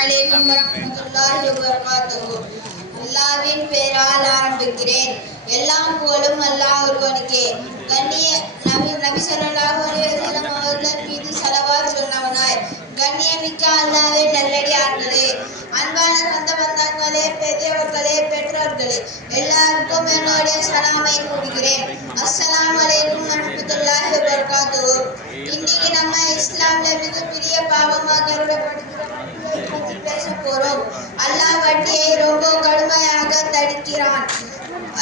அலைக்கும் வரஹ்மத்துல்லாஹி வபரகாத்துஹு. அல்லாஹ்வின் பெயரால் ஆரம்பிக்கிறேன். எல்லாம் போலும் அல்லாஹ் ஒருவனுக்கே. கண்ணிய நபி ஸல்லல்லாஹு அலைஹி வஸல்லம் அவர்கள் மீது ஸலவாத் சொன்னவனாய். கண்ணியமிக்க அல்லாஹ்வின் நல்லடியார்களே, அன்பான சொந்த பந்தங்களே, பெரியவர்களே, பெற்றோர்களே, எல்லாருக்கும் என்னுடைய சலாமை கூறுகிறேன். அஸ்ஸலாமு அலைக்கும் வரஹ்மத்துல்லாஹி வபரகாத்துஹு. இன்னைக்கு நம்ம இஸ்லாம்ல மிகப்பெரிய பாவமாக கருதப்படுகிற வட்டியை பற்றி பேச போறோம். அல்லாஹ் வட்டியை ரொம்ப கடுமையாக தடுக்கிறான்.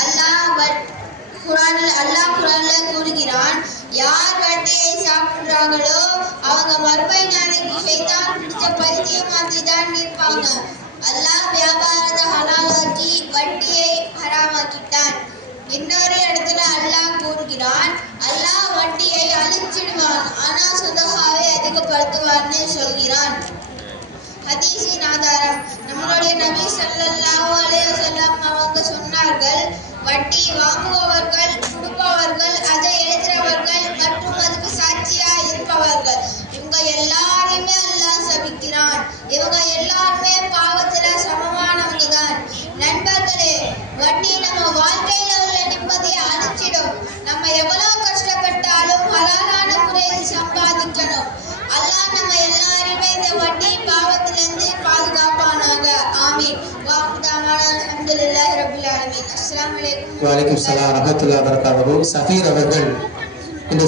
அல்லாஹ் குர்ஆன்ல கூறுகிறான், யார் வட்டியை சாப்பிடுறாங்களோ அவங்க மறுமை நாளைக்கு ஷைத்தான் பிடிச்ச பைத்தியம் மாதிரி தான் இருப்பாங்க. அல்லாஹ் வியாபாரத்தை ஹலாலாக்கி வட்டியை ஹராமாக்கிட்டான். இன்னொரு இடத்துல அல்லாஹ் கூறுகிறான், அல்லாஹ் வட்டியை அழிச்சிடுவான், ஆனா சதகாவை அதிகப்படுத்துவான்னு சொல்கிறான். ஹதீஸின் ஆதாரம், நம்மளுடைய நபி ஸல்லல்லாஹு அலைஹி வஸல்லம் அவங்க சொன்னார்கள், வட்டி வாங்குபவர்கள், கொடுப்பவர்கள், அதை எழுதுறவர்கள் மற்றும் அதுக்கு சாட்சியா இருப்பவர்கள், இவங்க எல்லாரையுமே அல்லாஹ் சபிக்கிறான். இவங்க எல்லாருமே பாவத்துல சமமானவங்க தான். நண்பர்களே, வட்டி நம்ம வாழ்க்கையில உள்ள நிம்மதியை அழிச்சிடும். நம்ம எவ்வளவு கஷ்டப்பட்டாலும் ஹலாலான முறையில் சம்பாதிக்கணும். அல்லாஹ் நம்ம எல்லாரையுமே இந்த வட்டி பாவத்திலிருந்து பாதுகாப்பானாக. ஆமீன். அல்ஹம்துலில்லாஹி ரப்பில் ஆலமீன். அஸ்ஸலாமு அலைக்கும். வலைக்கும் ஸலாம் ரஹ்மத்துல்லாஹி வபரகாத்துஹு. சஃபீர் அவர்கள் இந்த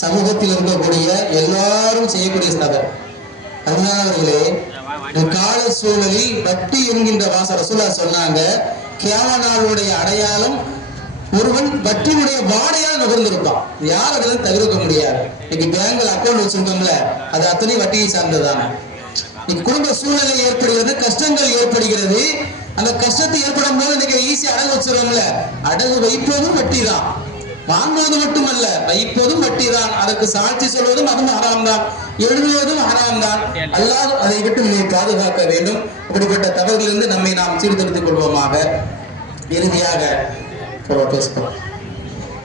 சமூகத்தில் இருக்கக்கூடிய எல்லாரும் செய்யக்கூடிய நபர். அதனாலே கால சூழலில் வட்டி என்கின்ற ரசூலுல்லாஹ் சொன்னாங்க, கியாமத் நாளுடைய அடையாளம் ஒருவன் வட்டியுடைய வாடையால் நுகர்ந்திருப்பான். யார் அதெல்லாம் தவிர்க்க முடியாது. இன்னைக்கு பேங்க்ல அக்கௌண்ட் வச்சிருக்கோம்ல, அது அத்தனை வட்டியை சார்ந்ததான. இன்னைக்கு குடும்ப சூழ்நிலை ஏற்படுகிறது, கஷ்டங்கள் ஏற்படுகிறது. அந்த கஷ்டத்தை ஏற்படும் போது இன்னைக்கு ஈஸியா அடகு வச்சிருவோம்ல, அடகு வைப்பதும் வட்டி தான், வாங்குவது மட்டுமல்ல வைப்பதும் வட்டி தான். அதற்கு சாட்சி சொல்வதும் அதுவும் ஹராம் தான், எழுதுவதும் ஹராம் தான். அல்லாஹ் அதை விட்டு நம்மை பாதுகாக்க வேண்டும். இப்படிப்பட்ட தவறுகளிலிருந்து நம்மை நாம் சீர்திருத்திக் கொள்வோமாக. இறுதியாக பேசுகிறோம்.